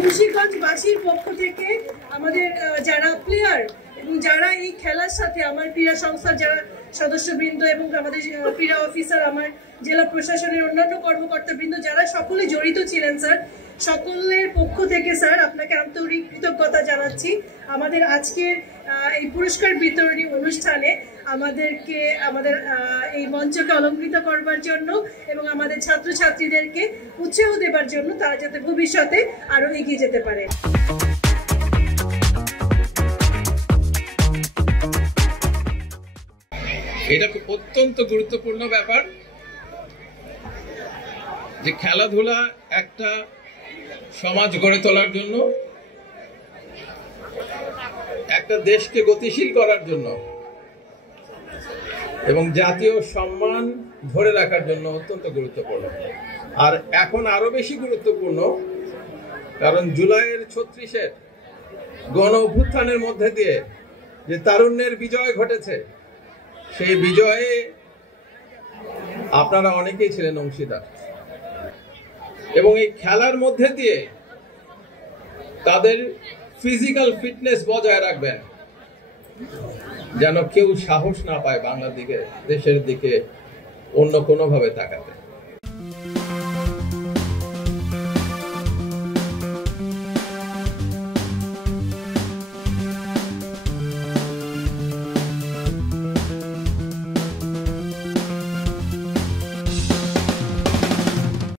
মুন্সিগঞ্জবাসীর পক্ষ থেকে আমাদের যারা প্লেয়ার এবং যারা এই খেলার সাথে আমার ক্রীড়া সংস্থার যারা সদস্যবৃন্দ এবং আমাদের ক্রীড়া অফিসার, আমার জেলা প্রশাসনের অন্যান্য কর্মকর্তাবৃন্দ যারা সকলে জড়িত ছিলেন স্যার, সকলের পক্ষ থেকে স্যার আপনাকে আন্তরিক কৃতজ্ঞতা জানাচ্ছি। আমাদের আজকের এই পুরস্কার বিতরণী অনুষ্ঠানে আমাদেরকে আমাদের এই মঞ্চকে অলঙ্কৃত করবার জন্য এবং আমাদের ছাত্রছাত্রীদেরকে উৎসাহ দেবার জন্য, তারা যাতে ভবিষ্যতে আরো এগিয়ে যেতে পারে। এটা অত্যন্ত গুরুত্বপূর্ণ ব্যাপার যে খেলাধুলা একটা সমাজ গড়ে তোলার জন্য, একটা দেশকে গতিশীল করার জন্য এবং জাতীয় সম্মান ধরে রাখার জন্য অত্যন্ত গুরুত্বপূর্ণ। আর এখন আরো বেশি গুরুত্বপূর্ণ, কারণ জুলাইয়ের 36-এর গণ অভ্যুত্থানের মধ্যে দিয়ে যে তারুণ্যের বিজয় ঘটেছে, সেই বিজয়ে আপনারা অনেকেই ছিলেন অংশীদার এবং এই খেলার মধ্যে দিয়ে তাদের ফিজিক্যাল ফিটনেস বজায় রাখবেন, যেন কেউ সাহস না পায় বাংলাদেশের দিকে অন্য কোনোভাবে তাকাতে।